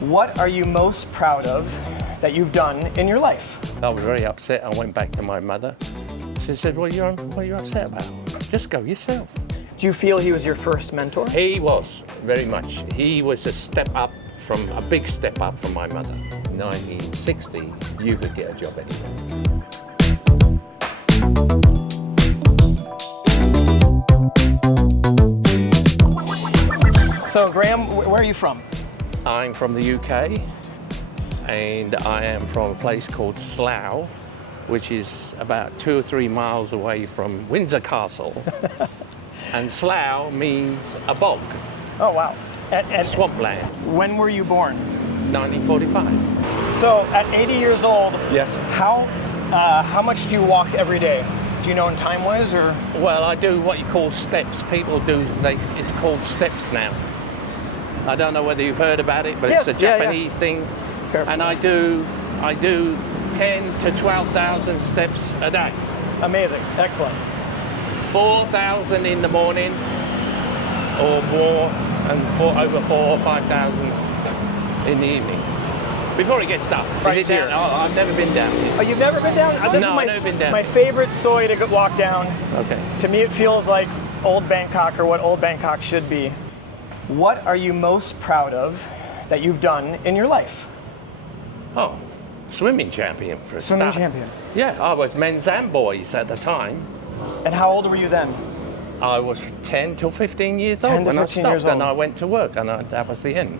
What are you most proud of that you've done in your life? I was very upset. I went back to my mother. She said, what are you upset about? Just go yourself. Do you feel he was your first mentor? He was, very much. He was a big step up from my mother. In 1960, you could get a job anywhere. So Graham, where are you from? I'm from the UK, and I am from a place called Slough, which is about 2 or 3 miles away from Windsor Castle. And Slough means a bog. Oh, wow. Swampland. When were you born? 1945. So at 80 years old, Yes. How much do you walk every day? Do you know in time-wise, or? Well, I do what you call steps. People do, it's called steps now. I don't know whether you've heard about it, but Yes, it's a yeah, Japanese thing. Careful. And I do 10 to 12,000 steps a day. Amazing, excellent. 4,000 in the morning or more, and over 4,000 or 5,000 in the evening. Before it gets dark. Right Is it down? here. Oh, I've never been down here. Oh, you've never been down? This No, is I've never been down. my favorite soy to walk down. Okay. To me, it feels like old Bangkok, or what old Bangkok should be. What are you most proud of that you've done in your life? Oh, swimming champion for a Swimming start. champion. Yeah, I was men's and boys at the time. And how old were you then? I was 10 till 15 years 10 old to when I 15 years stopped, and old. I went to work, and that was the end.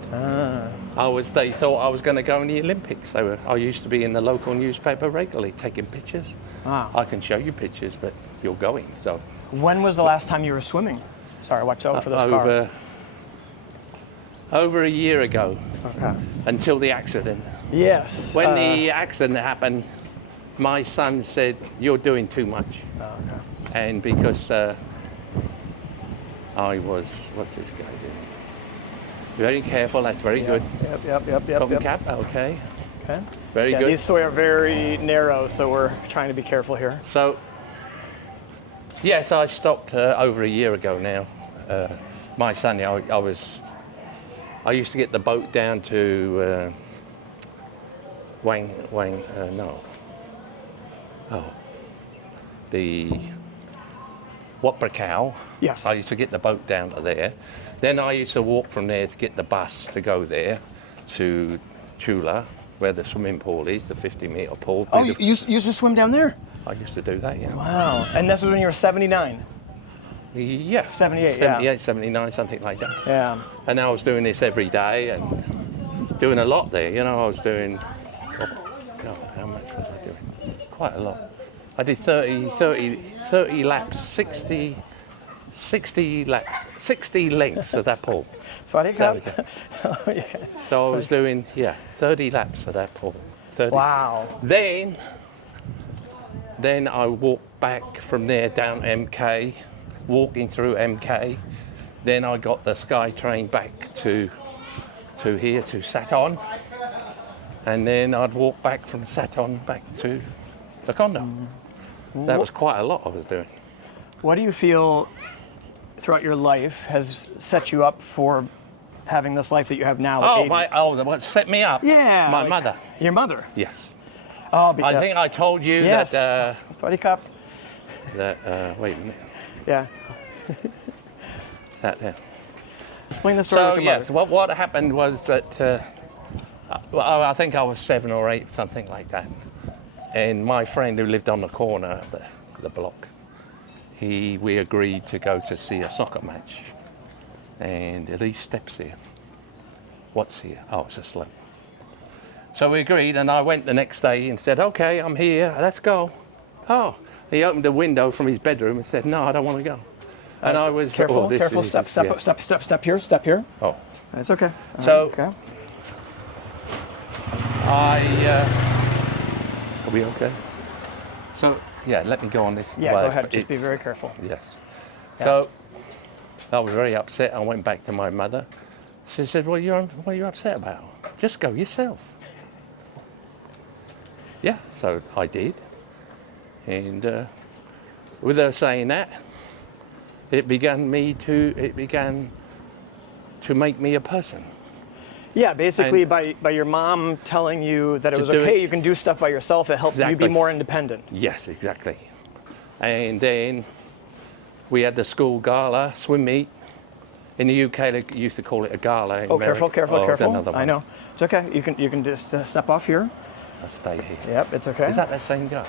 They thought I was going to go in the Olympics. I used to be in the local newspaper regularly taking pictures. Wow. I can show you pictures, but you're going, so. When was the last time you were swimming? Sorry, watch out for this car. Over a year ago, Okay. until the accident. Yes. When the accident happened, my son said, "You're doing too much." Okay. And because I was, what's this guy doing? Very careful, that's very good. Yep. Cotton cap, okay. Okay. Very Yeah, good. these soy are very narrow, so we're trying to be careful here. So, yes, I stopped over a year ago now. My son, I used to get the boat down to the Wat Cow. Yes. I used to get the boat down to there. Then I used to walk from there to get the bus to go there to Chula, where the swimming pool is, the 50-meter pool. Oh, you used to swim down there? I used to do that, yeah. Wow. And this was when you were 79? Yeah. 78, 78, 79, something like that. Yeah. And I was doing this every day and doing a lot there. You know, I was doing, how much was I doing? Quite a lot. I did 30 laps, 60 laps, 60 lengths of that pool. So I didn't Oh, yeah. So I was doing, 30 laps of that pool. 30. Wow. Then I walked back from there down MK, walking through MK. Then I got the Sky train back to here, to Saton. And then I'd walk back from Saton back to the condo. That was quite a lot I was doing. What do you feel throughout your life has set you up for having this life that you have now? At 80? What set me up? Yeah. My mother. Your mother? Yes. Oh, because... I think I told you yes. that. Sorry, Cup. Wait a minute. Yeah. That. Explain the story So with your yes, mother. what happened was that I think I was 7 or 8, something like that. And my friend who lived on the corner of the block, we agreed to go to see a soccer match. And these steps here. What's here? Oh, it's a slope. So we agreed, and I went the next day and said, "Okay, I'm here. Let's go." Oh, he opened a window from his bedroom and said, "No, I don't want to go." And I was Careful, this careful. is- Step yeah. Step here. Oh, That's okay. So- Okay. Are we okay? So yeah, let me go on this. Yeah, Well, go ahead. Just be it's- very careful. Yes. Yeah. So I was very upset. I went back to my mother. She said, what are you upset about? Just go yourself. Yeah, so I did. And with her saying that, it began to make me a person. Yeah, basically by your mom telling you that it was do okay, it. you can do stuff by yourself. It helped you be Exactly. more independent. Yes, exactly. And then we had the school gala swim meet. In the UK, they used to call it a gala. In Oh, America. careful. There's another one. I know. It's okay. You can just step off here. I'll stay here. Yep, it's okay. Is that the same guy?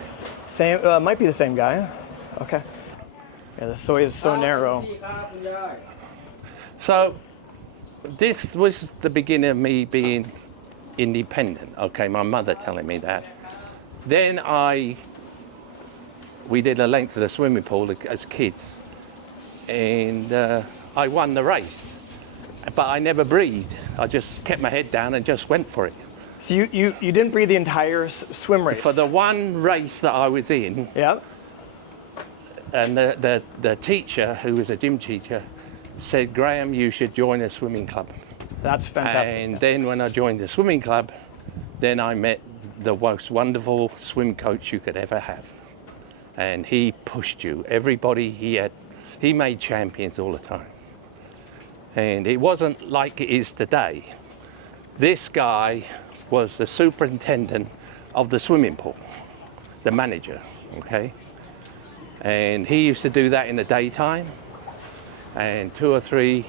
Same? Might be the same guy. Okay. Yeah, the soy is so narrow. So this was the beginning of me being independent. Okay, my mother telling me that. Then we did the length of the swimming pool as kids, and I won the race. But I never breathed. I just kept my head down and just went for it. So you didn't breathe the entire swim race? For the one race that I was in, Yeah. and the teacher, who was a gym teacher, said, Graham, you should join a swimming club. That's fantastic. And then when I joined the swimming club, then I met the most wonderful swim coach you could ever have. And he pushed you. Everybody he made champions all the time. And it wasn't like it is today. This guy was the superintendent of the swimming pool, the manager, okay? And he used to do that in the daytime. And 2 or 3,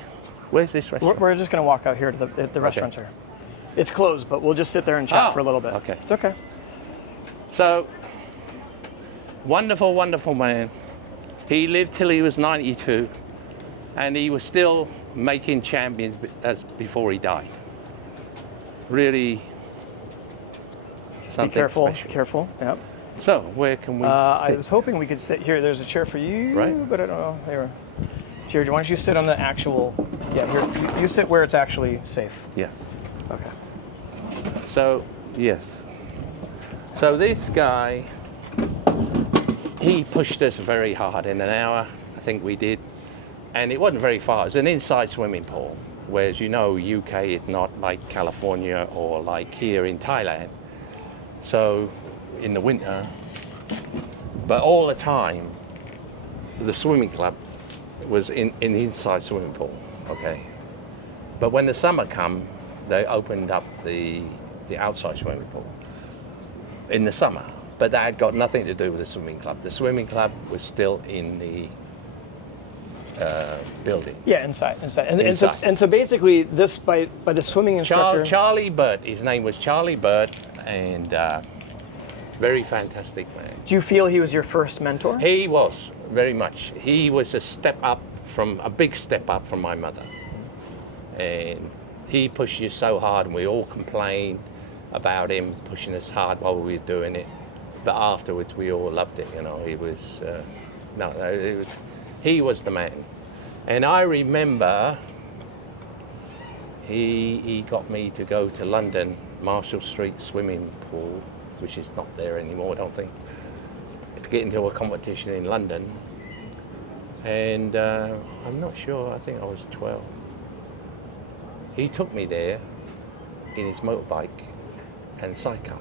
where's this restaurant? We're just going to walk out here to the restaurant here. It's closed, but we'll just sit there and chat for a little bit. Okay. It's okay. So, wonderful, wonderful man. He lived till he was 92, and he was still making champions before he died. Really something special. Careful. Yep. So, where can we I sit? was hoping we could sit here. There's a chair for you, Right. but I don't know. Here. Here, why don't you sit on the actual, here, you sit where it's actually safe. Yes. Okay. So, yes. So this guy, he pushed us very hard in an hour, I think we did. And it wasn't very far. It was an inside swimming pool, whereas you know UK is not like California or like here in Thailand. So in the winter, but all the time, the swimming club was in the inside swimming pool, okay? But when the summer come, they opened up the outside swimming pool in the summer. But that had got nothing to do with the swimming club. The swimming club was still in the building. Yeah, inside. Inside. And so basically, this by the swimming instructor. Charlie Burt, his name was Charlie Burt, and very fantastic man. Do you feel he was your first mentor? He was, very much. He was a big step up from my mother. And he pushed you so hard, and we all complained about him pushing us hard while we were doing it. But afterwards, we all loved it, you know. He was, he was the man. And I remember he got me to go to London, Marshall Street swimming pool, which is not there anymore, I don't think, to get into a competition in London. And I'm not sure, I think I was 12. He took me there in his motorbike and sidecar.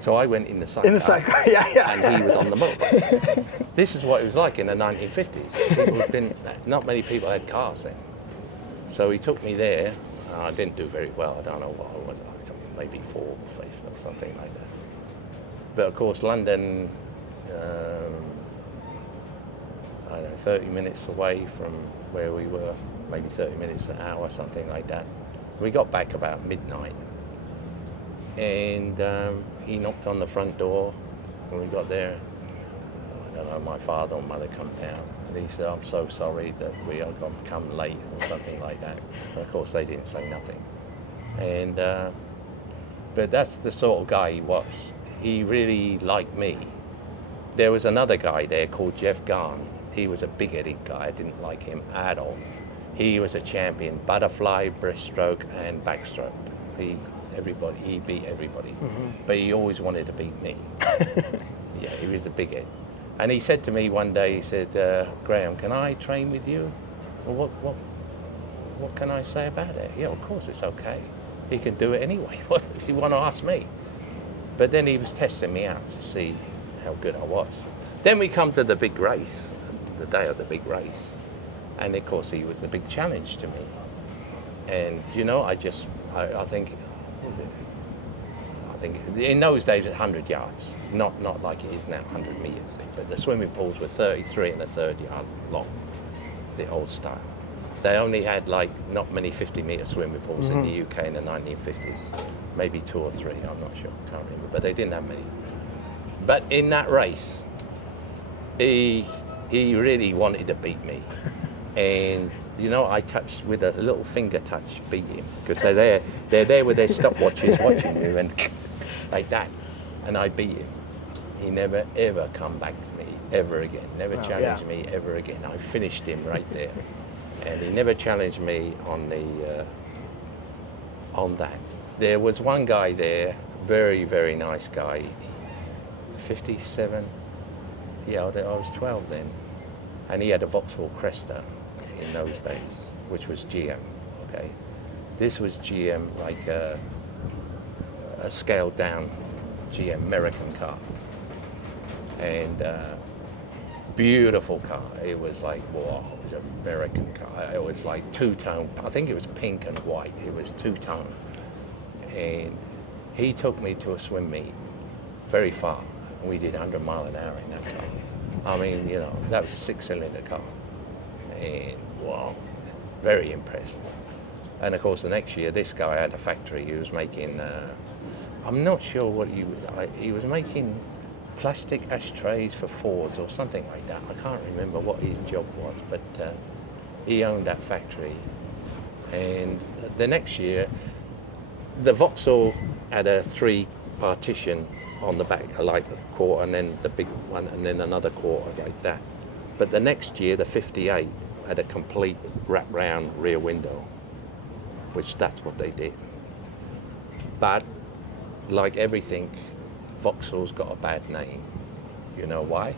So I went in the sidecar. In the sidecar, yeah. And he was on the motorbike. This is what it was like in the 1950s. Not many people had cars then. So he took me there. I didn't do very well. I don't know what I was. Maybe 4th or 5th or something like that. But of course, London, I don't know, 30 minutes away from where we were, maybe 30 minutes an hour, something like that. We got back about midnight. And he knocked on the front door when we got there. I don't know, my father or mother come down. And he said, I'm so sorry that we are going to come late or something like that. And of course, they didn't say nothing. And but that's the sort of guy he was. He really liked me. There was another guy there called Jeff Garn. He was a big-headed guy. I didn't like him at all. He was a champion, butterfly, breaststroke, and backstroke. He beat everybody. Mm-hmm. But he always wanted to beat me. Yeah, he was a big head. And he said to me one day, he said, Graham, can I train with you? Well, what can I say about it? Yeah, of course it's okay. He can do it anyway. What if you want to ask me? But then he was testing me out to see how good I was. Then we come to the big race, the day of the big race. And of course he was the big challenge to me. And you know, I I think in those days it's 100 yards, not like it is now, 100 meters. But the swimming pools were 33 and a third yard long, the old style. They only had like not many 50-meter swimming pools in the UK in the 1950s, maybe 2 or 3. I'm not sure, can't remember. But they didn't have many. But in that race, he really wanted to beat me, and you know, I touched with a little finger touch, beat him, because they're there with their stopwatches watching you and like that, and I beat him. He never ever come back to me ever again. Never challenged me ever again. I finished him right there, and he never challenged me on that. There was one guy there, very nice guy, 57. Yeah, I was 12 then, and he had a Vauxhall Cresta in those days, which was GM. Okay, this was GM, like a scaled down GM American car, and beautiful car. It was like, wow, it was an American car. It was like two-tone. I think it was pink and white. It was two-tone, and he took me to a swim meet, very far. We did 100 miles an hour in that car. I mean, you know, that was a 6-cylinder car. And wow, very impressed. And of course, the next year, this guy had a factory. He was making, I'm not sure what he was making plastic ashtrays for Fords or something like that. I can't remember what his job was, but he owned that factory. And the next year, the Vauxhall had a 3 partition on the back, like a quarter, and then the big one, and then another quarter like that. But the next year, the 58 had a complete wrap-round rear window, which that's what they did. But like everything, Vauxhall's got a bad name. You know why?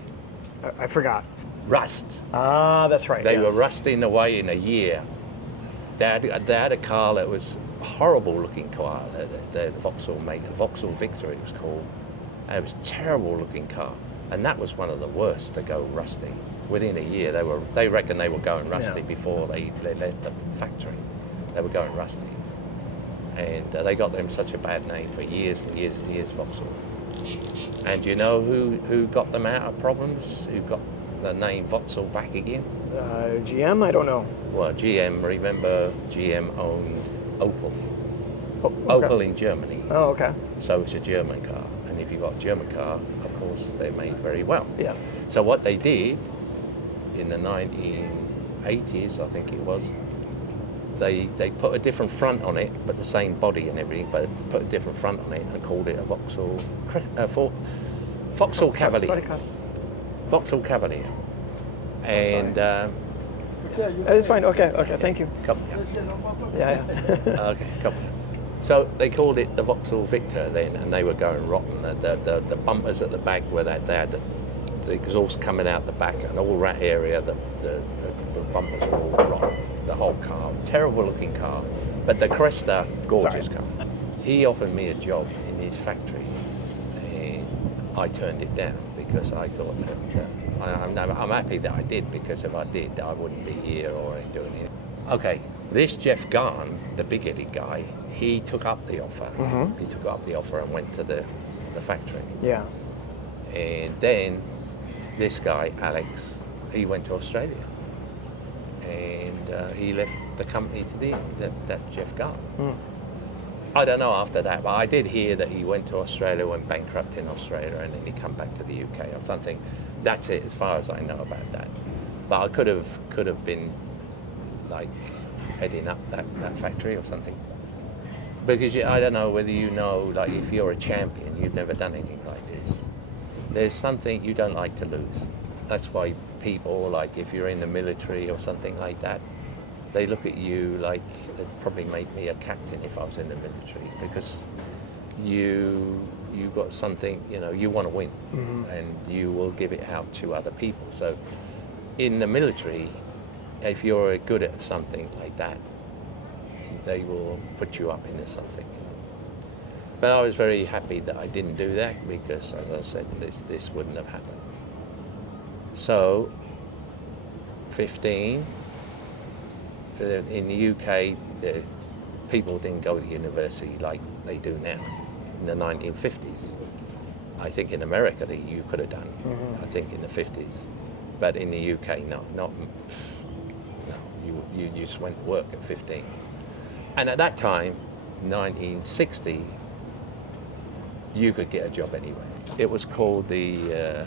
I forgot. Rust. Ah, that's right. They were rusting away in a year. They had a car that was a horrible looking car that Vauxhall made, a Vauxhall Victor it was called. And it was a terrible looking car. And that was one of the worst to go rusty. Within a year, they reckon they were going rusty before they left the factory. They were going rusty. And they got them such a bad name for years and years and years, Vauxhall. And do you know who got them out of problems? Who got the name Vauxhall back again? GM? I don't know. Well, GM, remember GM owned Opel. Oh, okay. Opel in Germany. Oh, okay. So it's a German car. And if you got a German car, of course, they're made very well. Yeah. So what they did in the 1980s, I think it was, they put a different front on it, but the same body and everything, but put a different front on it and called it a Vauxhall Cavalier. Vauxhall Cavalier. And it's fine. Okay. Thank you. Yeah. Okay. So they called it the Vauxhall Victor then, and they were going rotten. The bumpers at the back were that they had the exhaust coming out the back, and all that area, the bumpers were all rotten. The whole car, terrible looking car, but the Cresta, gorgeous car. He offered me a job in his factory, and I turned it down because I thought that I'm happy that I did, because if I did, I wouldn't be here or ain't doing it. Okay, this Jeff Garn, the big-headed guy, he took up the offer. Mm-hmm. He took up the offer and went to the factory. Yeah. And then this guy, Alex, he went to Australia. And he left the company to the end, that Jeff Garn. Mm. I don't know after that, but I did hear that he went to Australia, went bankrupt in Australia, and then he come back to the UK or something. That's it, as far as I know about that. But I could have been like heading up that factory or something. Because I don't know whether you know, like if you're a champion, you've never done anything like this. There's something you don't like to lose. That's why people, like if you're in the military or something like that, they look at you like they'd probably make me a captain if I was in the military, because you got something, you know, you want to win, mm-hmm. and you will give it out to other people. So in the military, if you're good at something like that, they will put you up into something. But I was very happy that I didn't do that, because as I said, this wouldn't have happened. So 15, in the UK, people didn't go to university like they do now in the 1950s. I think in America you could have done, I think in the 50s. But in the UK, no, you just went to work at 15. And at that time, 1960, you could get a job anywhere. It was called the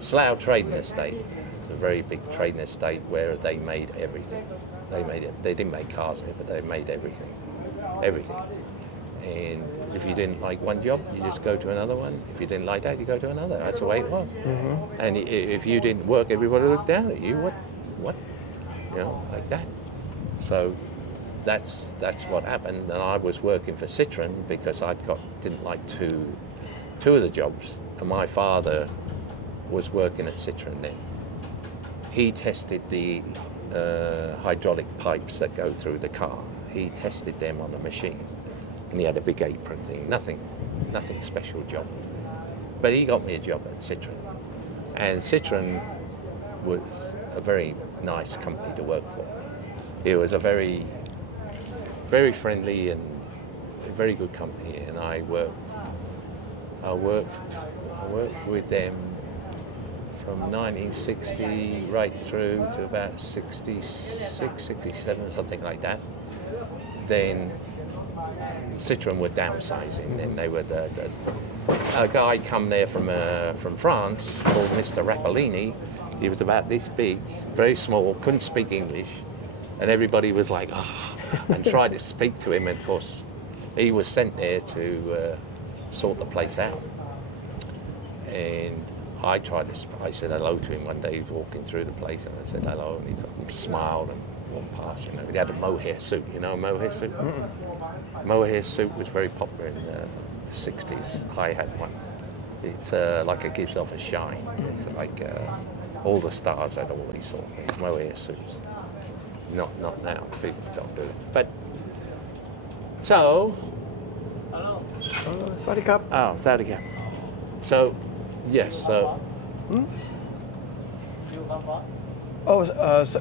Slough Trading Estate. It's a very big trading estate where they made everything. They made it. They didn't make cars here, but they made everything. And if you didn't like one job, you just go to another one. If you didn't like that, you go to another. That's the way it was. And if you didn't work, everybody looked down at you. What? You know, like that. So that's what happened. And I was working for Citroen because didn't like two of the jobs. And my father was working at Citroen then. He tested the hydraulic pipes that go through the car. He tested them on a machine. And he had a big apron thing, nothing special job. But he got me a job at Citroen. And Citroen was a very nice company to work for. It was a very, very friendly and a very good company. And I worked with them from 1960 right through to about 66, 67, something like that. Then Citroen were downsizing, and they were a guy come there from France called Mr. Rappolini. He was about this big, very small, couldn't speak English, and everybody was like, and tried to speak to him. And of course, he was sent there to sort the place out. And I said hello to him one day. He was walking through the place, and I said hello, and he smiled and walked past. You know, he had a mohair suit. You know, a mohair suit. Mohair suit was very popular in the 60s. I had one. It's like it gives off a shine. It's like all the stars had all these sort of things. Mohair suits. Not now. People don't do it. But so. Sawadee Cup. Oh, Sawadee Cup. So, yes. So.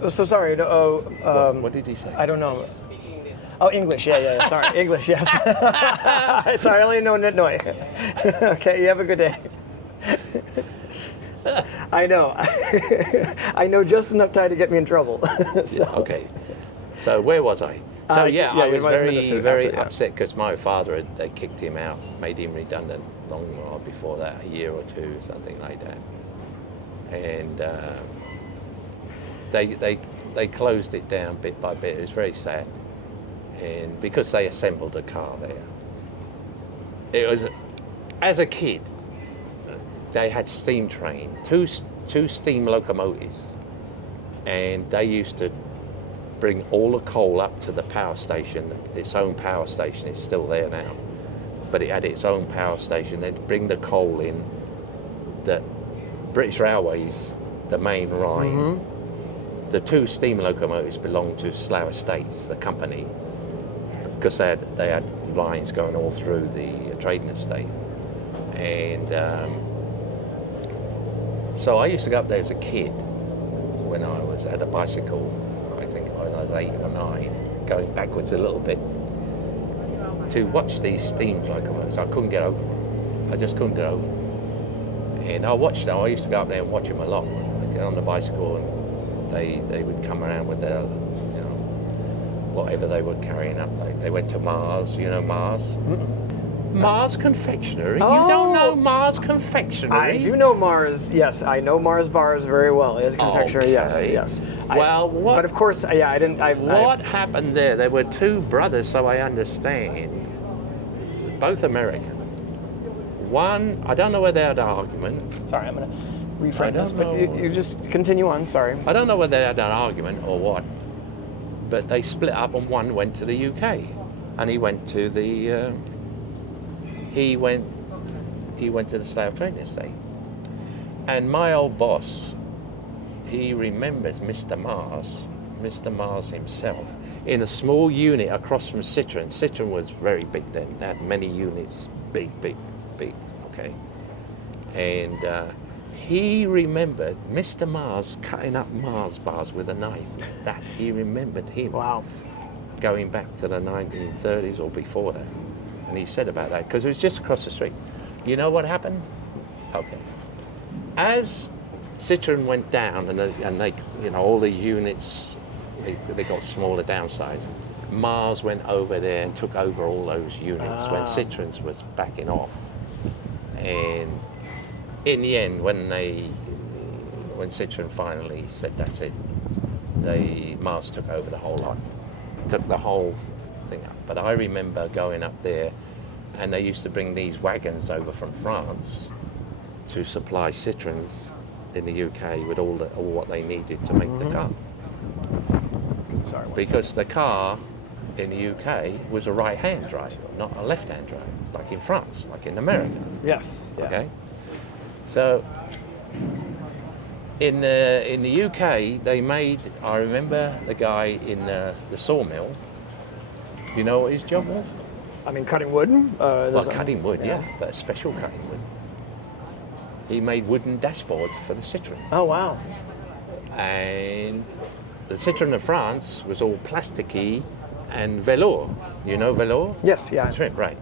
So sorry. What did he say? I don't know. Oh, English. Yeah. Sorry, English. Yes. Sorry, I only know Nitnoy. Okay, you have a good day. I know. I know just enough Thai to get me in trouble. So. Okay. So where was I? So I was very after, upset because my father they kicked him out, made him redundant long while before that, a year or two, something like that, and they closed it down bit by bit. It was very sad. And because they assembled a car there, it was, as a kid, they had steam train, two steam locomotives, and they used to bring all the coal up to the power station, its own power station. It's still there now, but it had its own power station. They'd bring the coal in. The British Railways, the main line, the two steam locomotives belonged to Slough Estates, the company, because they had lines going all through the trading estate. And so I used to go up there as a kid when I was at a bicycle, I think when I was 8 or 9, going backwards a little bit, to watch these steam locomotives. I couldn't get over them. I just couldn't get over them. And I watched them. I used to go up there and watch them a lot. I'd get on the bicycle and they would come around with their, whatever they were carrying up. Like they went to Mars, Mars. Mars Confectionery? Oh. You don't know Mars Confectionery? I do know Mars. Yes, I know Mars bars very well. It is a confectionery. Okay. Yes. Well, but of course, I didn't. What happened there? There were two brothers, so I understand, both American. One, I don't know whether they had an argument. Sorry, I'm going to reframe this, know. but you just continue on. Sorry. I don't know whether they had an argument or what, but they split up and one went to the UK, and he went to the. He went to the Slough Trading Estate, and my old boss, he remembers Mr. Mars himself, in a small unit across from Citroen. Citroen was very big then, they had many units, big, okay. And he remembered Mr. Mars cutting up Mars bars with a knife. That he remembered him. Wow. going back to the 1930s or before that. And he said about that, because it was just across the street. You know what happened? Okay. As Citroen went down and they you know, all the units, they got smaller downsized. Mars went over there and took over all those units when Citroen's was backing off. And in the end, when Citroen finally said that's it, Mars took over the whole lot, took the whole thing up. But I remember going up there, and they used to bring these wagons over from France to supply Citroens in the UK with all what they needed to make the car. Sorry. Because the car in the UK was a right-hand drive, not a left-hand drive, like in France, like in America. Yes. Yeah. Okay. So in the UK, they made. I remember the guy in the sawmill. You know what his job was? I mean, cutting wood. Well, cutting wood, yeah, but a special cutting wood. He made wooden dashboards for the Citroen. Oh wow. And the Citroen of France was all plasticky and velour. You know velour? Yes, yeah. That's right.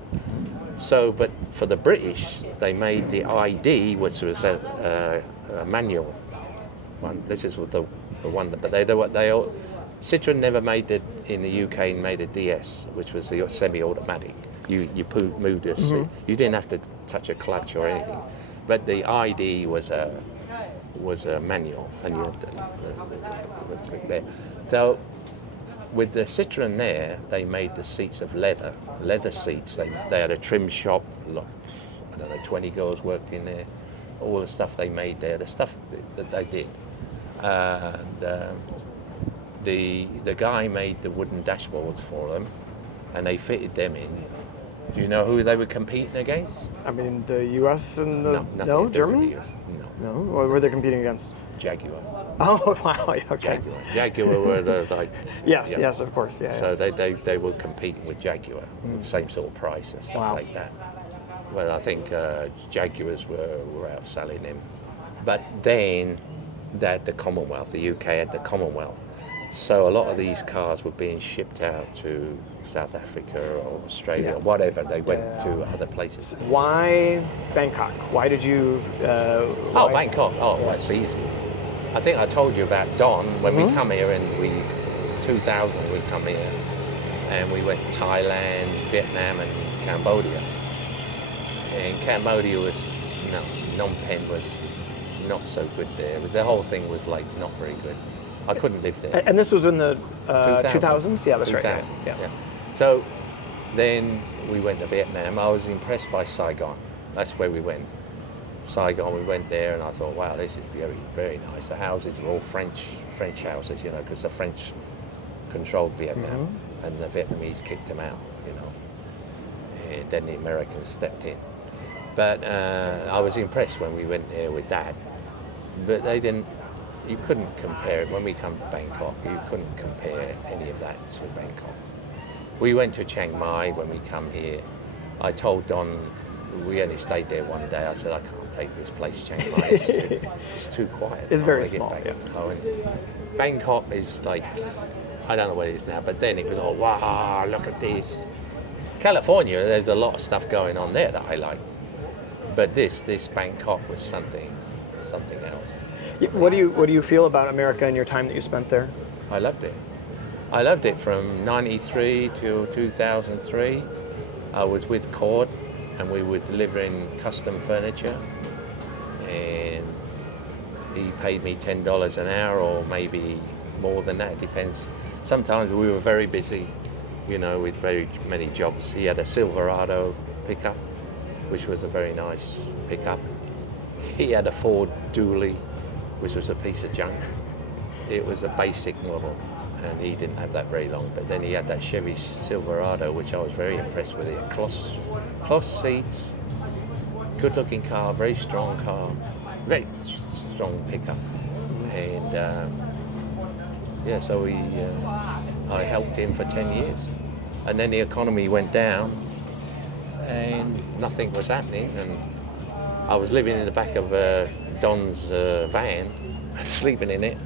So, but for the British, they made the ID, which was a manual one. This is the one, but Citroen never made it in the UK. Made a DS, which was the semi-automatic. You moved a seat. You didn't have to touch a clutch or anything, but the ID was a manual, and you had there. So with the Citroen there, they made the seats of leather seats. They had a trim shop. I don't know, 20 girls worked in there. All the stuff they made there, the stuff that they did. And the guy made the wooden dashboards for them, and they fitted them in. Do you know who they were competing against? I mean, the U.S. and No, Germany? No. What were they competing against? Jaguar. Oh wow. Okay. Jaguar were the like. Yes. Yeah. Yes. Of course. Yeah. So they were competing with Jaguar, with the same sort of price and stuff like that. Well, I think Jaguars were outselling him. But then they had the Commonwealth. The UK had the Commonwealth. So a lot of these cars were being shipped out to South Africa or Australia or whatever. They went to other places. Why Bangkok? Why did you? Bangkok. Oh, that's easy. I think I told you about Don when we come here in 2000. We come here and we went to Thailand, Vietnam, and Cambodia. And Cambodia was Phnom Penh was not so good there. The whole thing was like not very good. I couldn't live there. And this was in the 2000s? Yeah, that's 2000, right. yeah. So then we went to Vietnam. I was impressed by Saigon. That's where we went. Saigon, we went there and I thought, wow, this is very, very nice. The houses are all French houses, because the French controlled Vietnam and the Vietnamese kicked them out, And then the Americans stepped in. But I was impressed when we went there with that. But you couldn't compare it. When we come to Bangkok, you couldn't compare any of that to Bangkok. We went to Chiang Mai when we come here. I told Don, we only stayed there one day. I said, I can't take this place, Chiang Mai. It's too quiet. It's very small. And Bangkok is like, I don't know what it is now, but then it was all, wow, look at this. California, there's a lot of stuff going on there that I liked. But this Bangkok was something else. What do you feel about America and your time that you spent there? I loved it. I loved it from 93 to 2003. I was with Cord and we were delivering custom furniture, and he paid me $10 an hour or maybe more than that, it depends. Sometimes we were very busy, with very many jobs. He had a Silverado pickup, which was a very nice pickup. He had a Ford Dually, which was a piece of junk. It was a basic model, and he didn't have that very long. But then he had that Chevy Silverado, which I was very impressed with. It had cloth seats, good-looking car, very strong car, very strong pickup. And so I helped him for 10 years. And then the economy went down, and nothing was happening. And I was living in the back of Don's van, sleeping in it,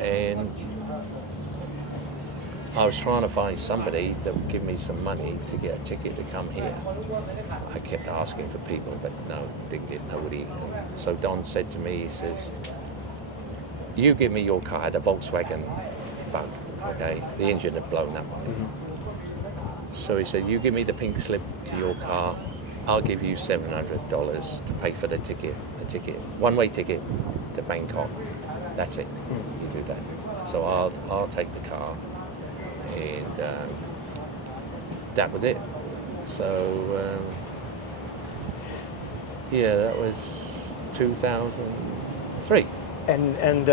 and I was trying to find somebody that would give me some money to get a ticket to come here. I kept asking for people, but no, didn't get nobody. So Don said to me, he says, you give me your car, the Volkswagen Bug, okay? The engine had blown up on it. Mm-hmm. So he said, you give me the pink slip to your car, I'll give you $700 to pay for the ticket, one-way ticket to Bangkok. That's it, you do that. So I'll take the car, and that was it. So yeah, that was 2003. And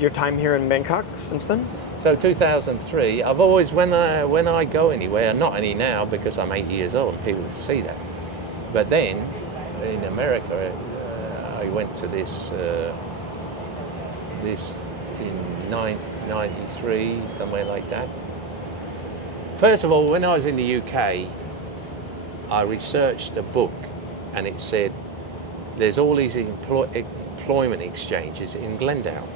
your time here in Bangkok since then? So 2003, I've always, when I go anywhere, not any now because I'm 8 years old and people see that, but then in America, I went to this in 93, somewhere like that. First of all, when I was in the UK, I researched a book, and it said there's all these employment exchanges in Glendale.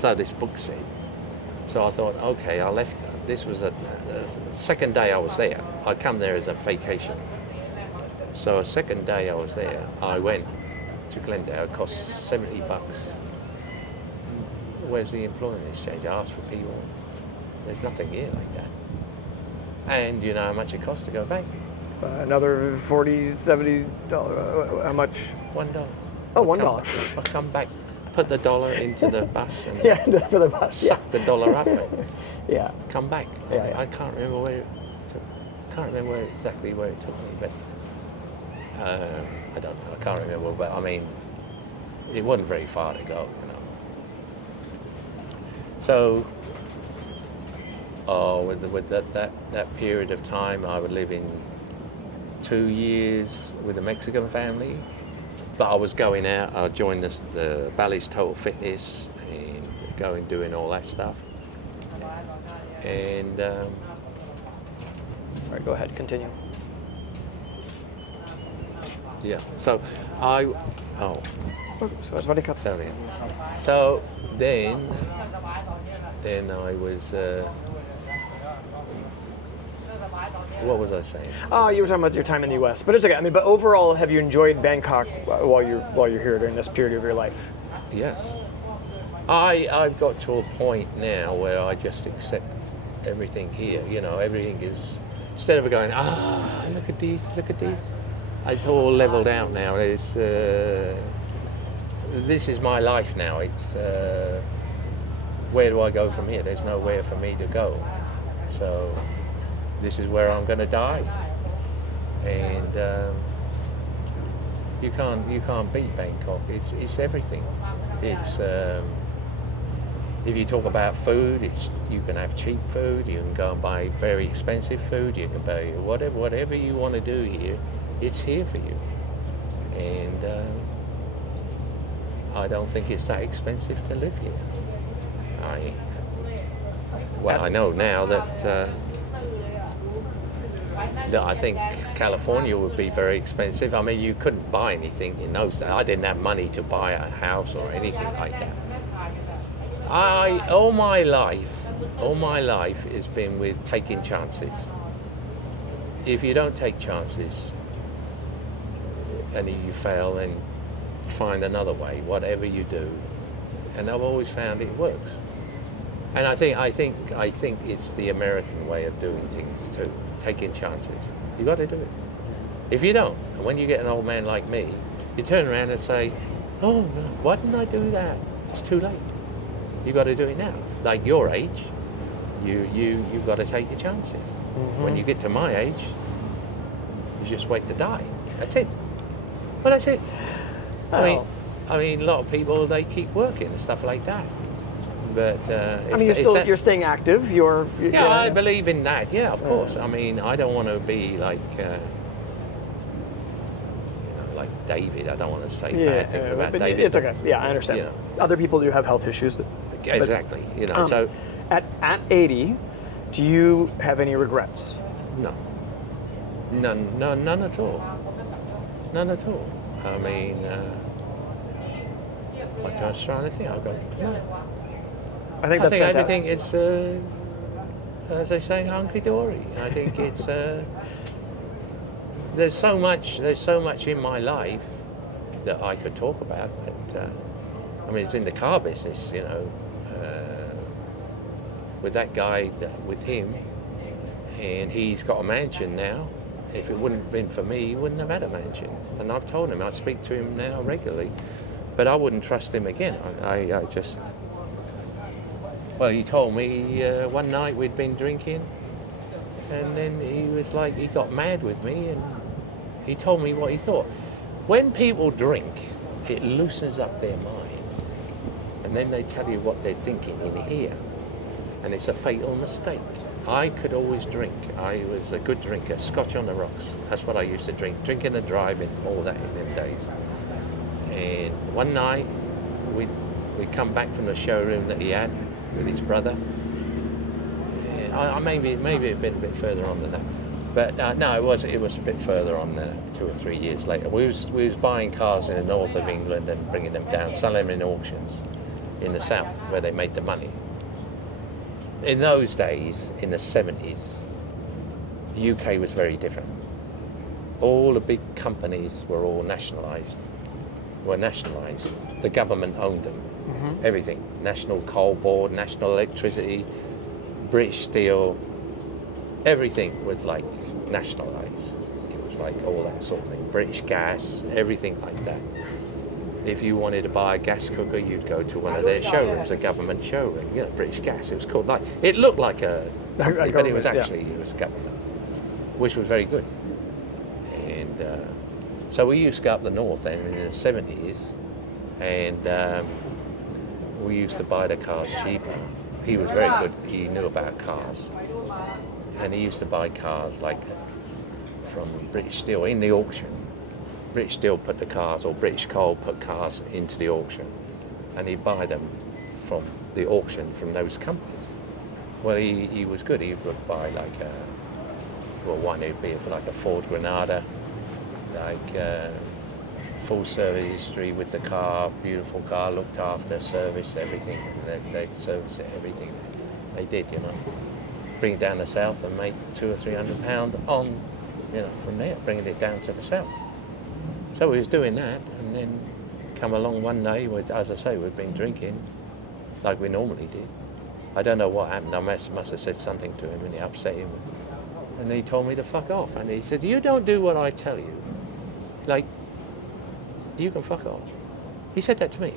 So this book said. So I thought, okay, I left. This was the second day I was there. I come there as a vacation. So a second day I was there, I went to Glendale. It cost $70. Where's the employment exchange? I asked for people. There's nothing here like that. And you know how much it costs to go back? Another $40, $70. How much? $1. Oh, $1. I come back, put the dollar into the bus, and Yeah, for the bus. suck the dollar up, and Yeah. come back. Yeah, I can't remember where it took. Can't remember exactly where it took me, but I don't know. I can't remember, but I mean, it wasn't very far to go, you know. So, with that period of time, I would live in 2 years with a Mexican family, but I was going out. I joined the Bally's Total Fitness and doing all that stuff. And All right, go ahead, continue. yeah, so sorry. So then I was. What was I saying? Oh, you were talking about your time in the U.S., but it's okay. I mean, but overall, have you enjoyed Bangkok while you're here during this period of your life? Yes. I've got to a point now where I just accept everything here. You know, everything is, instead of going, look at these. It's all leveled out now. It's this is my life now. It's where do I go from here? There's nowhere for me to go. So this is where I'm going to die, and you can't beat Bangkok. It's everything. It's if you talk about food, you can have cheap food. You can go and buy very expensive food. You can buy whatever you want to do here. It's here for you, and I don't think it's that expensive to live here. I know now that. I think California would be very expensive. I mean, you couldn't buy anything in those days. I didn't have money to buy a house or anything like that. All my life has been with taking chances. If you don't take chances and you fail, then find another way, whatever you do. And I've always found it works. And I think it's the American way of doing things too. Taking chances. You got to do it. If you don't, and when you get an old man like me, you turn around and say, "Oh no, why didn't I do that?" It's too late. You got to do it now. Like your age, you've got to take your chances. Mm-hmm. When you get to my age, you just wait to die. That's it. Well, that's it. Oh. I mean, a lot of people, they keep working and stuff like that. But I mean, you're staying active. I believe in that. Yeah, of course. I mean, I don't want to be like like David. I don't want to say bad things about David. It's okay. Yeah, I understand. You know, other people do have health issues. Exactly. You know, so at 80, do you have any regrets? No. None at all. None at all. I mean, I was trying to think. I'll go. No. I think that's fantastic. Everything is as they say, hunky-dory. I think it's there's so much in my life that I could talk about. But I mean, it's in the car business, you know, with that guy, with him, and he's got a mansion now. If it wouldn't have been for me, he wouldn't have had a mansion. And I've told him, I speak to him now regularly, but I wouldn't trust him again. I just, well, he told me one night we'd been drinking, and then he was like, he got mad with me, and he told me what he thought. When people drink, it loosens up their mind, and then they tell you what they're thinking in here, and it's a fatal mistake. I could always drink. I was a good drinker. Scotch on the rocks. That's what I used to drink. Drinking and driving, all that in them days. And one night, we come back from the showroom that he had with his brother. And maybe it'd been a bit further on than that. But no, it was a bit further on, 2 or 3 years later. We was buying cars in the north of England and bringing them down, selling them in auctions in the south where they made the money. In those days, in the 70s, the UK was very different. All the big companies were all nationalised. The government owned them. Mm-hmm. Everything. National Coal Board, National Electricity, British Steel, everything was like nationalised. It was like all that sort of thing. British Gas, everything like that. If you wanted to buy a gas cooker, you'd go to one of their showrooms, a government showroom. You know, British Gas. It was called like, it looked like a company, but it was actually it was government, which was very good. And so we used to go up the north end in the 70s, and we used to buy the cars cheaper. He was very good. He knew about cars, and he used to buy cars like from British Steel in the auction. British Steel put the cars, or British Coal put cars into the auction, and he'd buy them from the auction from those companies. Well, he was good. He would buy like one would be for like a Ford Granada, like full service history with the car, beautiful car, looked after, serviced everything. They'd service it, everything they did, you know. Bring it down the south and make £200 or £300 on, you know, from there, bringing it down to the south. So we was doing that, and then come along one day, as I say, we'd been drinking, like we normally did. I don't know what happened. I must have said something to him, and it upset him. And he told me to fuck off. And he said, you don't do what I tell you. Like, you can fuck off. He said that to me.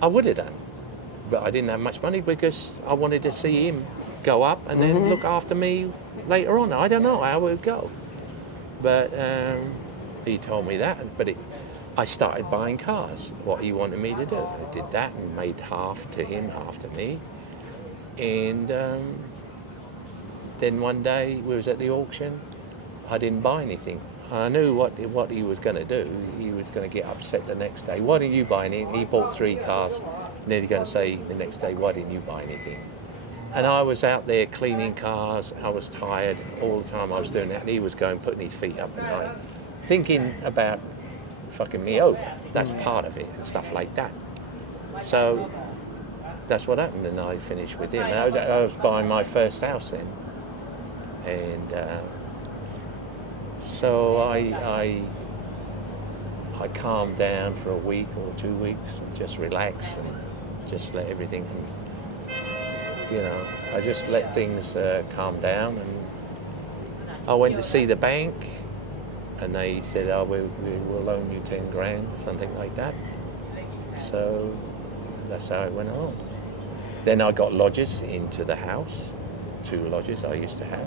I would have done, but I didn't have much money because I wanted to see him go up and then look after me later on. I don't know how it would go. But he told me that, but I started buying cars, what he wanted me to do. I did that and made half to him, half to me. And then one day we was at the auction, I didn't buy anything. And I knew what he was going to do. He was going to get upset the next day. Why didn't you buy anything? He bought 3 cars, and then he's going to say the next day, why didn't you buy anything? And I was out there cleaning cars, I was tired all the time I was doing that, and he was going, putting his feet up at night, thinking about fucking me over. That's part of it, and stuff like that. So that's what happened, and I finished with him. And I was buying my first house then. And so I calmed down for a week or 2 weeks, and just relaxed and just let everything, you know, I just let things calm down. And I went to see the bank, and they said, oh, we'll loan you 10 grand, something like that. So that's how it went on. Then I got lodgers into the house, 2 lodgers I used to have,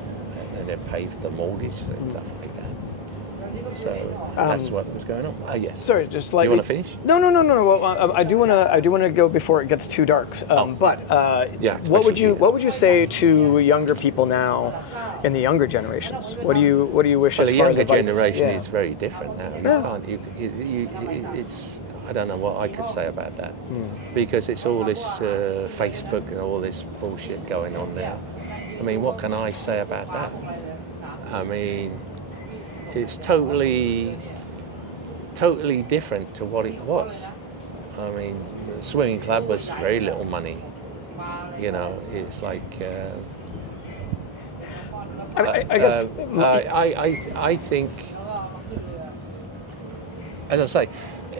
and then pay for the mortgage and stuff like that. So that's what was going on. Yes. Sorry, just like you want to finish? No. Well, I do want to go before it gets too dark. But yeah, what would you say to younger people now, in the younger generations? What do you wish? Well, as the far as younger advice? generation is very different now. It's I don't know what I could say about that, because it's all this Facebook and all this bullshit going on now. I mean, what can I say about that? I mean, it's totally different to what it was. I mean, the swimming club was very little money. You know, it's like. I guess I think, as I say,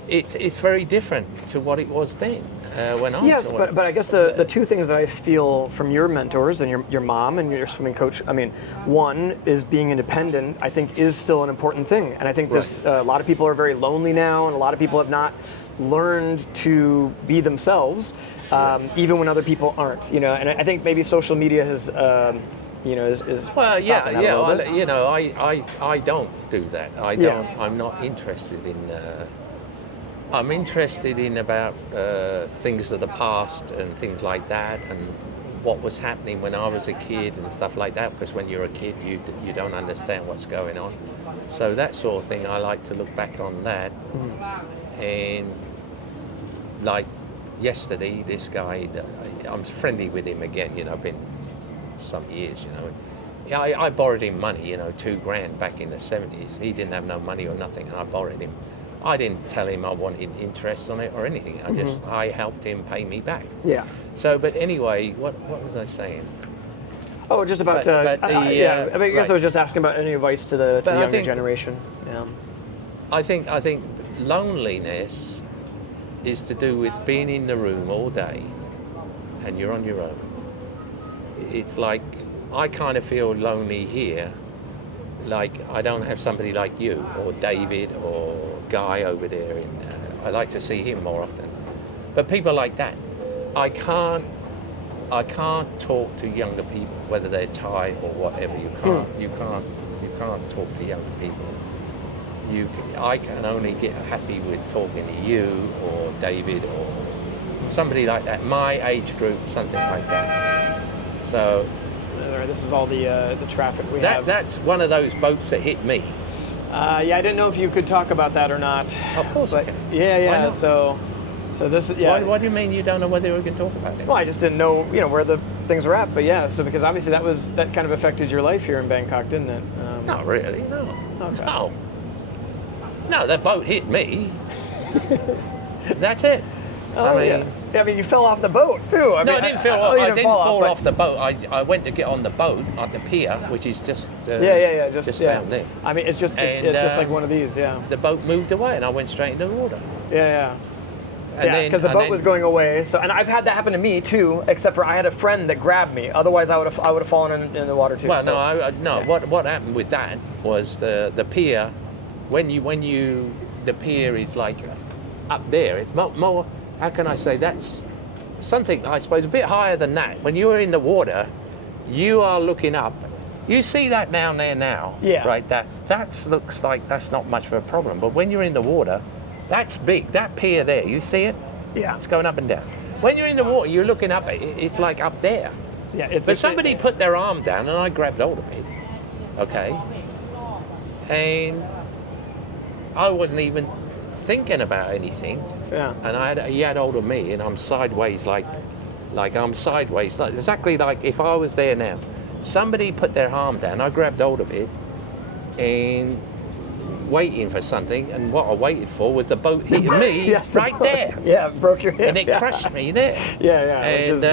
it's very different to what it was then when I. Yes, but I guess the two things that I feel from your mentors and your mom and your swimming coach, I mean, one is being independent, I think is still an important thing. And I think this, a lot of people are very lonely now, and a lot of people have not learned to be themselves, even when other people aren't, you know, and I think maybe social media has, you know, is well, stopping that a little bit. you know, I don't do that. I don't. I'm not interested in. I'm interested in about things of the past and things like that, and what was happening when I was a kid and stuff like that. Because when you're a kid, you don't understand what's going on. So that sort of thing, I like to look back on that. And like yesterday, this guy, I'm friendly with him again. You know, been some years. You know. Yeah, I borrowed him money. You know, $2,000 back in the '70s. He didn't have no money or nothing, and I borrowed him. I didn't tell him I wanted interest on it or anything. I helped him pay me back. Yeah. So, but anyway, what was I saying? Oh, just about I guess I was just asking about any advice to the younger generation. Yeah. I think loneliness is to do with being in the room all day, and you're on your own. It's like I kind of feel lonely here. Like I don't have somebody like you or David or Guy over there. I like to see him more often. But people like that, I can't talk to younger people, whether they're Thai or whatever. You can't talk to younger people. I can only get happy with talking to you or David or somebody like that, my age group, something like that. So. This is all the traffic we have. That's one of those boats that hit me. Yeah, I didn't know if you could talk about that or not. Of course, but I can. Yeah. So this, yeah. Why do you mean you don't know whether we can talk about it? Well, I just didn't know, you know, where the things were at. But yeah, so because obviously that kind of affected your life here in Bangkok, didn't it? Not really, no. Okay. No, the boat hit me. That's it. Oh, yeah. I mean, you fell off the boat too. I didn't fall off the boat. I went to get on the boat at the pier, which is just just down there. I mean, it's just like one of these. Yeah. The boat moved away, and I went straight into the water. Yeah. Because the boat was going away. So, and I've had that happen to me too, except for I had a friend that grabbed me. Otherwise, I would have fallen in the water too. Well, no. What happened with that was the pier. When the pier is like up there. It's more. How can I say, that's something, I suppose, a bit higher than that. When you are in the water, you are looking up. You see that down there now, right? That looks like that's not much of a problem. But when you're in the water, that's big. That pier there, you see it? Yeah. It's going up and down. When you're in the water, you're looking up. It's like up there. Yeah. But somebody put their arm down, and I grabbed hold of it. Okay. And I wasn't even thinking about anything. Yeah. And he had hold of me, and I'm sideways, like I'm sideways, exactly like if I was there now. Somebody put their arm down, I grabbed hold of it, and waiting for something, and what I waited for was the boat hitting me right there. Yeah, broke your hip. And it crushed me there. Yeah. And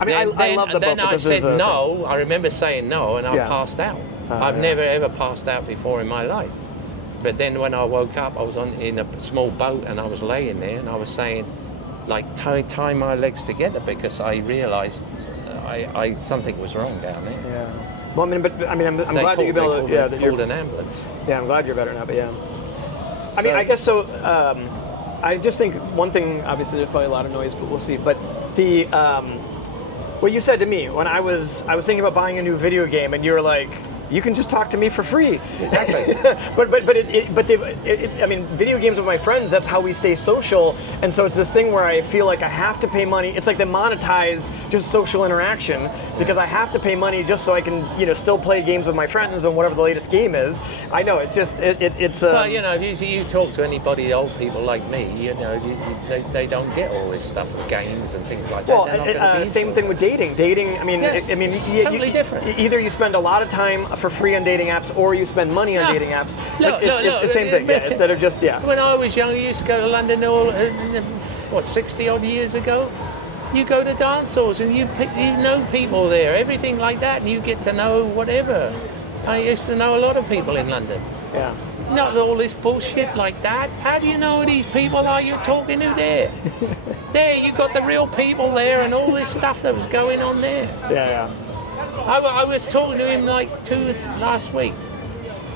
I mean, I love the boat. Then I said no. I remember saying no, and I passed out. I've never ever passed out before in my life. But then when I woke up, I was in a small boat, and I was laying there, and I was saying, like, tie my legs together, because I realised something was wrong down there. Yeah. Well, I'm glad that you're able to. They called an ambulance. Yeah, I'm glad you're better now. But yeah. I mean, I guess so. I just think one thing. Obviously, there's probably a lot of noise, but we'll see. But the what you said to me when I was thinking about buying a new video game, and you were like, you can just talk to me for free. Exactly. I mean, video games with my friends, that's how we stay social. And so it's this thing where I feel like I have to pay money. It's like they monetize just social interaction, because I have to pay money just so I can, still play games with my friends on whatever the latest game is. I know, it's just, it's... Well, if you talk to anybody, old people like me, they don't get all this stuff, games and things like that. Well, same thing with dating. Dating, it's totally different. Either you spend a lot of time for free on dating apps, or you spend money on dating apps. It's the same thing, instead of just, When I was young, I used to go to London 60 odd years ago. You go to dance halls and you know people there, everything like that, and you get to know whatever. I used to know a lot of people in London. Yeah. Not all this bullshit like that. How do you know who these people are you're talking to there? There, you got the real people there and all this stuff that was going on there. Yeah. I was talking to him like last week.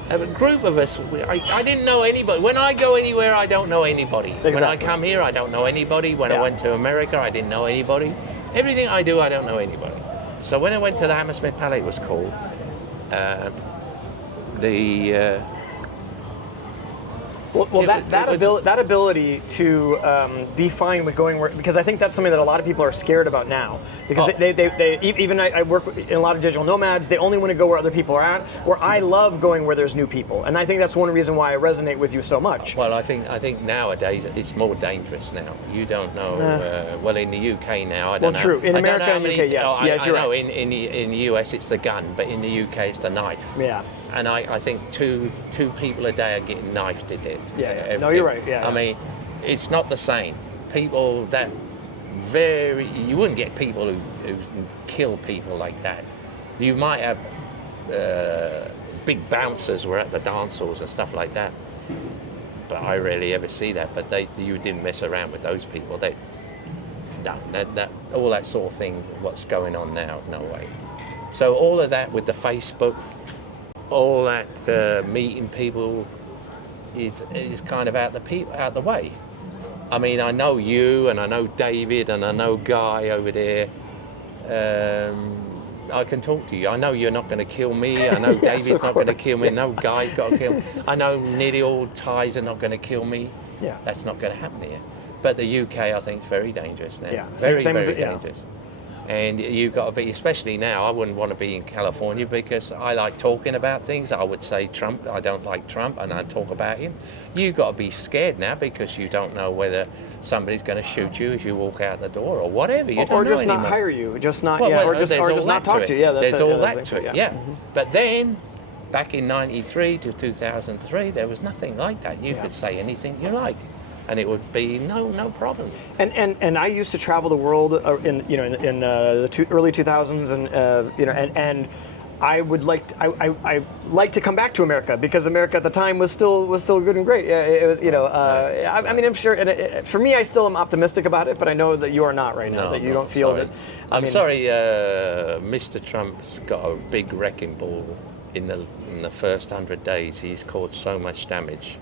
A group of us, I didn't know anybody. When I go anywhere, I don't know anybody. Exactly. When I come here, I don't know anybody. When I went to America, I didn't know anybody. Everything I do, I don't know anybody. So when I went to the Hammersmith Palais, it was called, that ability to be fine with going where, because I think that's something that a lot of people are scared about now. Because I work in a lot of digital nomads, they only want to go where other people are at, where I love going where there's new people. And I think that's one reason why I resonate with you so much. Well, I think nowadays it's more dangerous now. You don't know, well in the UK now, I don't know. Well, true, in America and UK, yes. I know in the US it's the gun, but in the UK it's the knife. Yeah. And I think two people a day are getting knifed to death. Yeah. No, you're right. Yeah. I mean, it's not the same. People that you wouldn't get people who kill people like that. You might have big bouncers were at the dance halls and stuff like that. But I rarely ever see that. But you didn't mess around with those people. All that sort of thing. What's going on now? No way. So all of that with the Facebook. All that meeting people is kind of out the way. I mean, I know you and I know David and I know Guy over there. I can talk to you. I know you're not going to kill me. I know David's not going to kill me. No Guy's got to kill me. I know nearly all Thais are not going to kill me. Yeah. That's not going to happen here. But the UK, I think, is very dangerous now. Yeah. Very dangerous. And you've got to be, especially now, I wouldn't want to be in California because I like talking about things. I would say Trump, I don't like Trump, and I talk about him. You've got to be scared now because you don't know whether somebody's going to shoot you if you walk out the door or whatever. You don't know or just anymore. Not hire you, just not, well, or just not talk to you. Yeah, there's all that to it. Yeah. Mm-hmm. But then, back in '93 to 2003, there was nothing like that. You could say anything you like. And it would be no problem. And I used to travel the world in the early 2000s, and I would I like to come back to America because America at the time was still good and great. It was I mean I'm sure, and for me I still am optimistic about it, but I know that you are not right now. That you don't feel sorry. that. I'm sorry, Mr. Trump's got a big wrecking ball in the first 100 days. He's caused so much damage.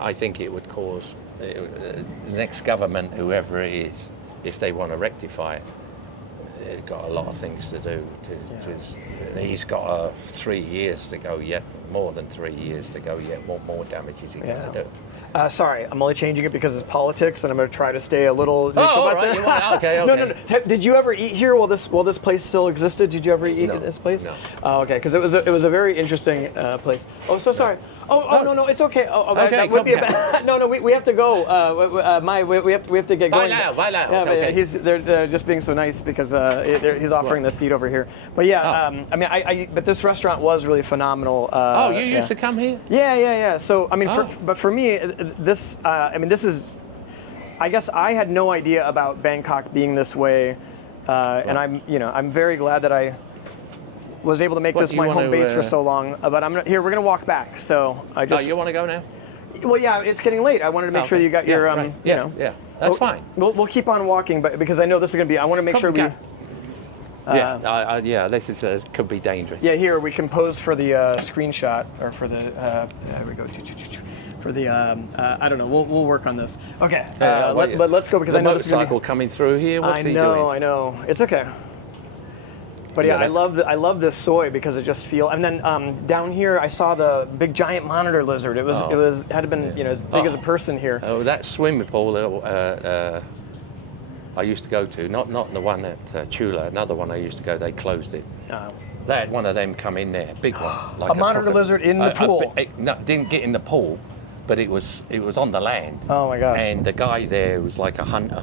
I think it would cause. The next government, whoever it is, if they want to rectify it, they've got a lot of things to do. He's got 3 years to go yet, more than 3 years to go yet. What more damage is he going to do? Sorry, I'm only changing it because it's politics, and I'm going to try to stay a little neutral about that. Okay. No. Did you ever eat here while this place still existed? Did you ever eat at this place? No. Oh, okay, because it was a very interesting place. Oh, so sorry. No, it's okay. Okay, that would be a bad. No, we have to go. We have to get going. Bye now. Yeah, Okay. They're just being so nice because he's offering the seat over here. But yeah, I mean, but this restaurant was really phenomenal. You used to come here? Yeah. So I mean, but for me, this is. I guess I had no idea about Bangkok being this way, and I'm very glad that I was able to make this my home base for so long. But we're gonna walk back. So I just. Oh, you want to go now? Well, yeah, it's getting late. I wanted to make sure that you got your right. Yeah, that's fine. We'll keep on walking, but because I know this is gonna be. I want to make sure we. This is could be dangerous. Yeah, here we can pose for the screenshot or for the. There we go. For the I don't know. We'll work on this. Okay, but let's go because I know this is gonna be. Motorcycle coming through here. What's he doing? I know. It's okay. But yeah, I love this soy because it just feels. And then down here, I saw the big giant monitor lizard. It had been as big as a person here. Oh, that swimming pool I used to go to, not the one at Chula, another one I used to go. They closed it. They had one of them come in there, big one, like a monitor lizard in the pool. Didn't get in the pool, but it was on the land. Oh my gosh! And the guy there was like a hunter.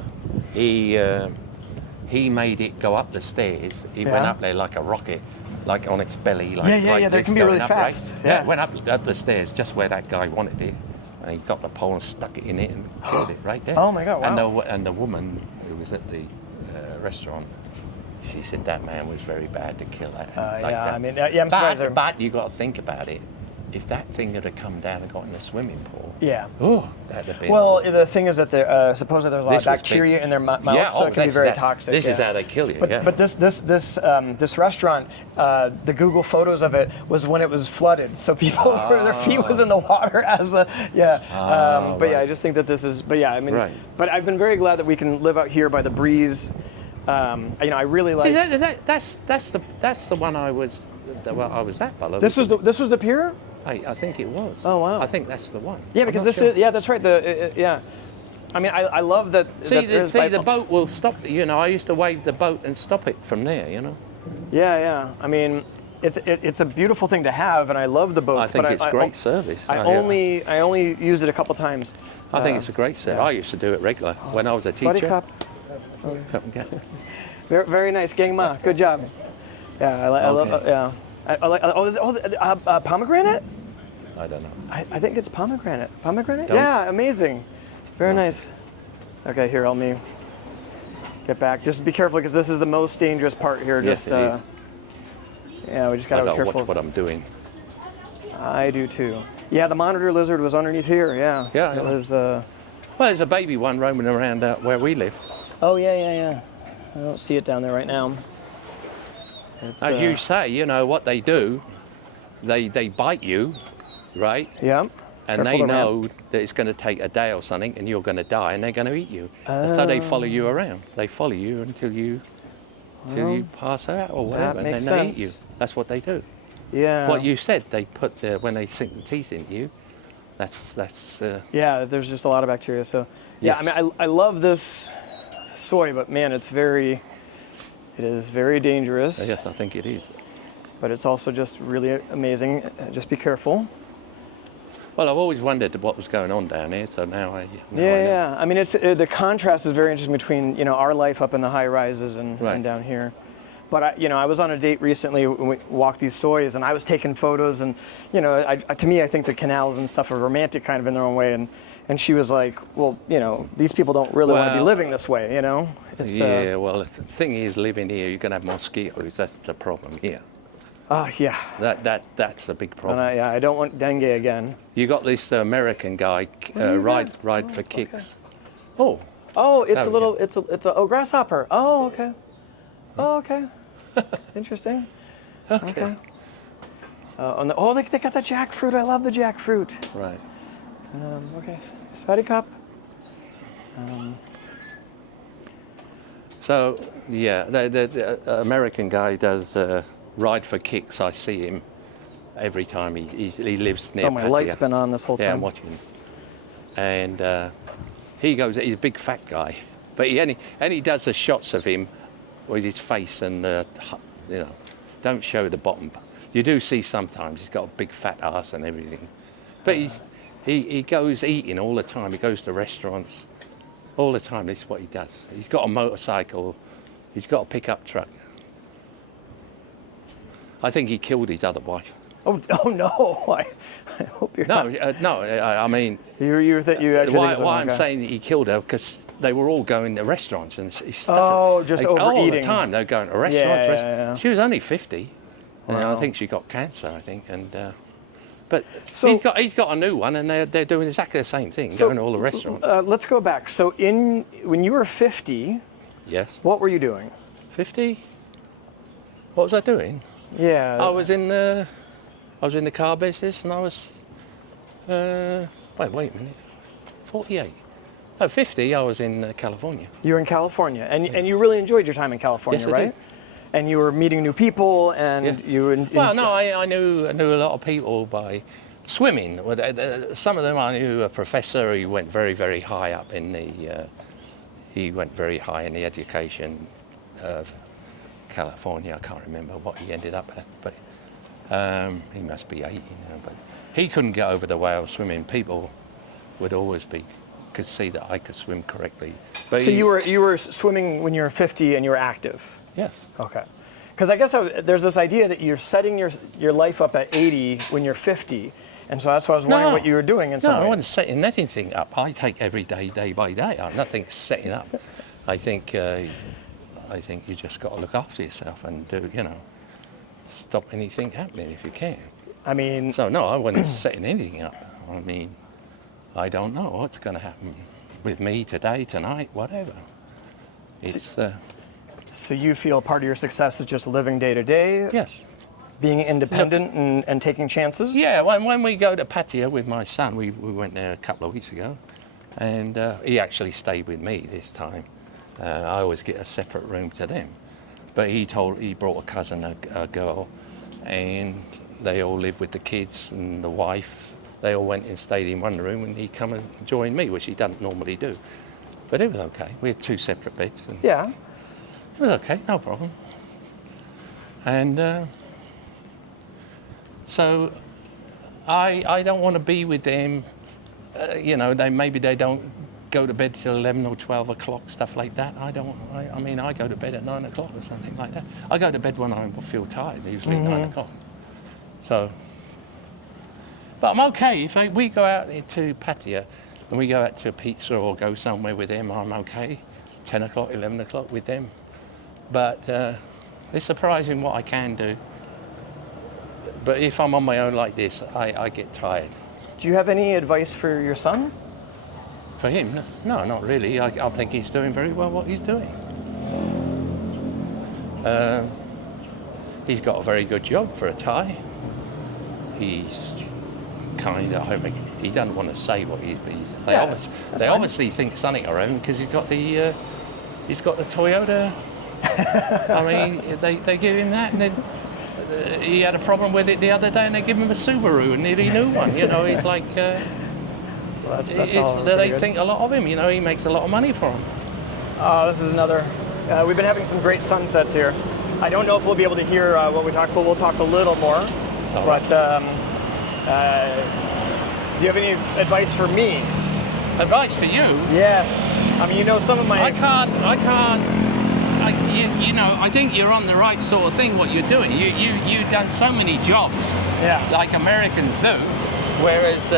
He made it go up the stairs. He went up there like a rocket, like on its belly, like that can be really fast. Right? Yeah, went up the stairs just where that guy wanted it, and he got the pole and stuck it in it and killed it right there. Oh my God! Wow. And the woman who was at the restaurant. She said that man was very bad to kill that. I mean, I'm surprised. But you got to think about it. If that thing had come down and got in the swimming pool, yeah. Oh, that'd have been. Well, the thing is that supposedly there's a lot of bacteria in their mouth, so it can be very toxic. This is how they kill you. But this restaurant, the Google photos of it was when it was flooded, so people their feet was in the water as the But I just think that this is. But yeah, I mean, but I've been very glad that we can live out here by the breeze. I really like. That's the one I was at. By the way. This was the pier. I think it was. Oh wow! I think that's the one. Yeah, because this is that's right. I mean, I love that. See, the boat will stop. You know, I used to wave the boat and stop it from there. You know. Yeah. I mean, it's a beautiful thing to have, and I love the boats. I think it's great service. I only use it a couple times. I think it's a great service. I used to do it regular when I was a teacher. Come and get it. Very, very nice, gang ma. Good job. Yeah, I love. Yeah. I like. Pomegranate? I don't know. I think it's pomegranate. Pomegranate? Yeah, amazing. Very nice. Okay, here, help me get back. Just be careful because this is the most dangerous part here. Yes, it is. Yeah, we just gotta be careful. Watch what I'm doing. I do too. Yeah, the monitor lizard was underneath here. Yeah. Yeah. It was. Well, there's a baby one roaming around where we live. Oh yeah. I don't see it down there right now. As you say, you know what they do. They bite you, right? Yeah. And they know that it's going to take a day or something, and you're going to die, and they're going to eat you. So they follow you around. They follow you until you pass out or whatever, and then they eat you. That's what they do. Yeah. What you said, they put when they sink the teeth into you. That's. Yeah, there's just a lot of bacteria. So yeah, I mean, I love this soy, but man, it is very dangerous. Yes, I think it is. But it's also just really amazing. Just be careful. Well, I've always wondered what was going on down here, so now I know. Yeah. I mean, it's the contrast is very interesting between our life up in the high rises and down here. But I was on a date recently when we walked these soys, and I was taking photos, and to me, I think the canals and stuff are romantic kind of in their own way, and she was like, well, these people don't really want to be living this way, It's, well, the thing is, living here, you're going to have mosquitoes. That's the problem here. Yeah. That's the big problem. And I don't want dengue again. You got this American guy ride for kicks. Oh, it's a grasshopper. Oh, okay. Oh, okay. Interesting. Okay. They got the jackfruit. I love the jackfruit. Right. Okay. Sweaty cup. So yeah, the American guy does ride for kicks. I see him every time he lives near. Oh, my light's been on this whole time. Yeah, I'm watching him. And he's a big fat guy, but he does the shots of him with his face and don't show the bottom. You do see sometimes he's got a big fat ass and everything, but he goes eating all the time. He goes to restaurants all the time. This is what he does. He's got a motorcycle. He's got a pickup truck. I think he killed his other wife. Oh no! I hope you're not. No. I mean, you actually. Why I'm saying that he killed her because they were all going to restaurants and stuff. Oh, just overeating. All the time they're going to restaurants. Yeah. She was only 50. Wow. I think she got cancer. I think, but so, he's got a new one, and they're doing exactly the same thing, going to all the restaurants. Let's go back. So when you were 50. Yes. What were you doing? 50. What was I doing? Yeah. I was in the car business, and I was. Wait a minute. 48. No, 50. I was in California. You were in California, and you really enjoyed your time in California, yes, I right? did. And you were meeting new people, and you. Well, no, I knew a lot of people by swimming. Some of them I knew. A professor. He went very, very high up in the. He went very high in the education of California. I can't remember what he ended up at, but he must be 80 now. But he couldn't get over the way I was swimming. People would always could see that I could swim correctly. But so you were swimming when you were 50 and you were active. Yes. Okay. Because I guess there's this idea that you're setting your life up at 80 when you're 50, and so that's why I was wondering what you were doing in some ways. No, I wasn't setting anything up. I take every day, day by day. Nothing's setting up. I think I think you just got to look after yourself and do, stop anything happening if you can. I mean, So no, I wasn't setting anything up. I mean, I don't know what's going to happen with me today, tonight, whatever. It's so you feel part of your success is just living day to day, yes. being independent and taking chances? Yeah, when we go to Pattaya with my son, we went there a couple of weeks ago, and he actually stayed with me this time. I always get a separate room to them, but he brought a cousin, a girl, and they all live with the kids and the wife. They all went and stayed in one room, and he come and joined me, which he doesn't normally do. But it was okay. We had 2 separate beds, and Yeah. it was okay, no problem. And so I don't want to be with them. Maybe they don't go to bed till 11 or 12 o'clock, stuff like that. I go to bed at 9 o'clock or something like that. I go to bed when I feel tired, usually 9 o'clock. So, but I'm okay. If we go out to Pattaya and we go out to a pizza or go somewhere with them, I'm okay. 10 o'clock, 11 o'clock with them. But it's surprising what I can do. But if I'm on my own like this, I get tired. Do you have any advice for your son? For him, no, not really. I think he's doing very well what he's doing. He's got a very good job for a Thai. He's he doesn't want to say what he is. They obviously think something around because he's got the Toyota. I mean, they give him that, and then he had a problem with it the other day, and they give him a Subaru, a nearly new one. He's like. They think a lot of him. He makes a lot of money for them. This is another. We've been having some great sunsets here. I don't know if we'll be able to hear what we talk, but we'll talk a little more. All but do you have any advice for me? Advice for you? Yes. I mean, some of my. I can't. I think you're on the right sort of thing. What you're doing, you've done so many jobs, like Americans do, whereas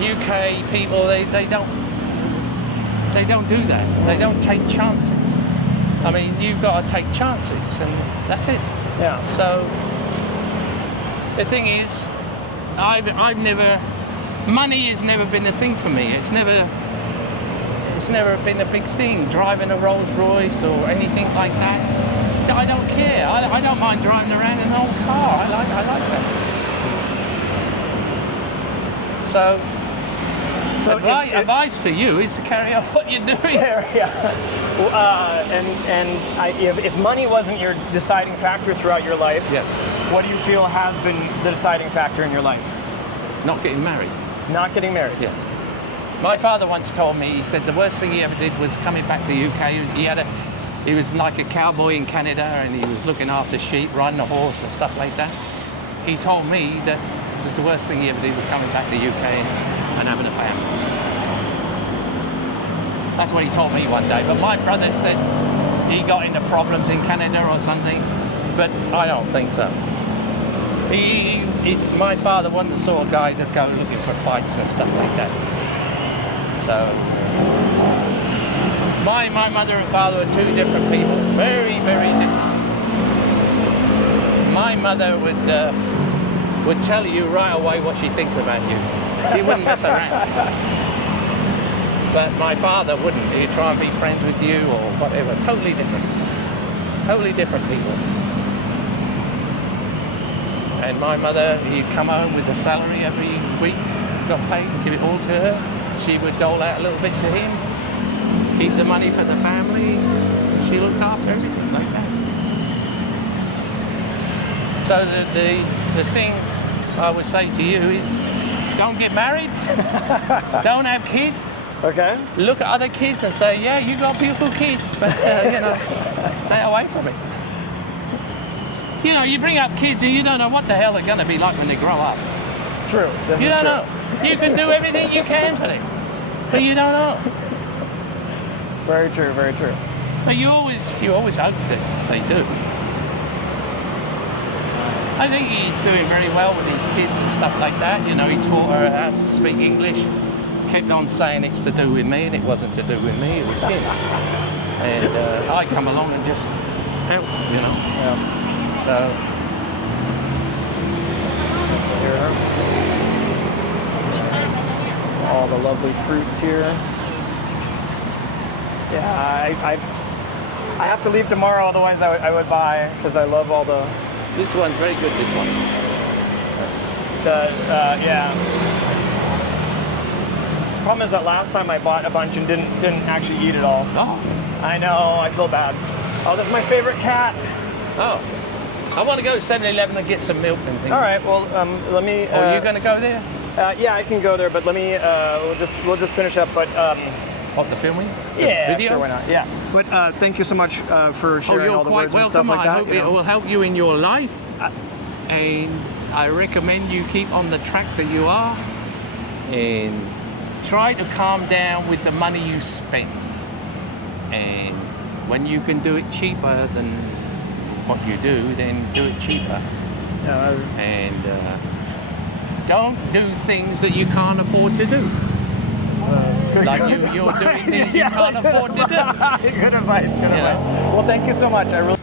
UK people they don't do that. They don't take chances. I mean, you've got to take chances, and that's it. Yeah. So the thing is, I've never. Money has never been a thing for me. It's never been a big thing. Driving a Rolls Royce or anything like that, I don't care. I don't mind driving around in an old car. I like that. So advice for you is to carry on what you're doing. If money wasn't your deciding factor throughout your life, yes. What do you feel has been the deciding factor in your life? Not getting married. Not getting married. Yes. My father once told me, he said the worst thing he ever did was coming back to the UK. He was like a cowboy in Canada, and he was looking after sheep, riding a horse and stuff like that. He told me that it was the worst thing he ever did was coming back to the UK and having a family. That's what he told me one day. But my brother said he got into problems in Canada or something, but I don't think so. My father wasn't the sort of guy that go looking for fights and stuff like that. So my mother and father were 2 different people, very, very different. My mother would tell you right away what she thinks about you. She wouldn't mess around. But my father wouldn't. He'd try and be friends with you or whatever. Totally different. Totally different people. And my mother, he'd come home with a salary every week, got paid, give it all to her. She would dole out a little bit to him, keep the money for the family. She looked after everything like that. So the thing I would say to you is, don't get married, don't have kids. Okay. Look at other kids and say, yeah, you got beautiful kids, but stay away from it. You bring up kids and you don't know what the hell they're going to be like when they grow up. True. You don't know. You can do everything you can for them, but you don't know. Very true, very true. But you always hope that they do. I think he's doing very well with his kids and stuff like that. He taught her how to speak English. Kept on saying it's to do with me, and it wasn't to do with me, it was him. and I come along and just help, you know. Yeah. So Here. All the lovely fruits here. Yeah, I have to leave tomorrow, otherwise I would buy, because I love all the... this one's very good, this one. Yeah. Problem is that last time I bought a bunch and didn't actually eat it all. Oh, I know, I feel bad. Oh, that's my favorite cat. oh. I want to go to 7-Eleven and get some milk and things. All right, well, let me... Oh, you're going to go there? yeah, I can go there, but let me, we'll just finish up, but... What, the filming? The yeah, video? sure, why not? Yeah. But thank you so much for sharing all the words and stuff like that. I hope it will help you in your life. And I recommend you keep on the track that you are. And try to calm down with the money you spend. And when you can do it cheaper than what you do, then do it cheaper. And don't do things that you can't afford to do. Like you're doing things you can't afford to do. Good advice, good advice. Well, thank you so much. I really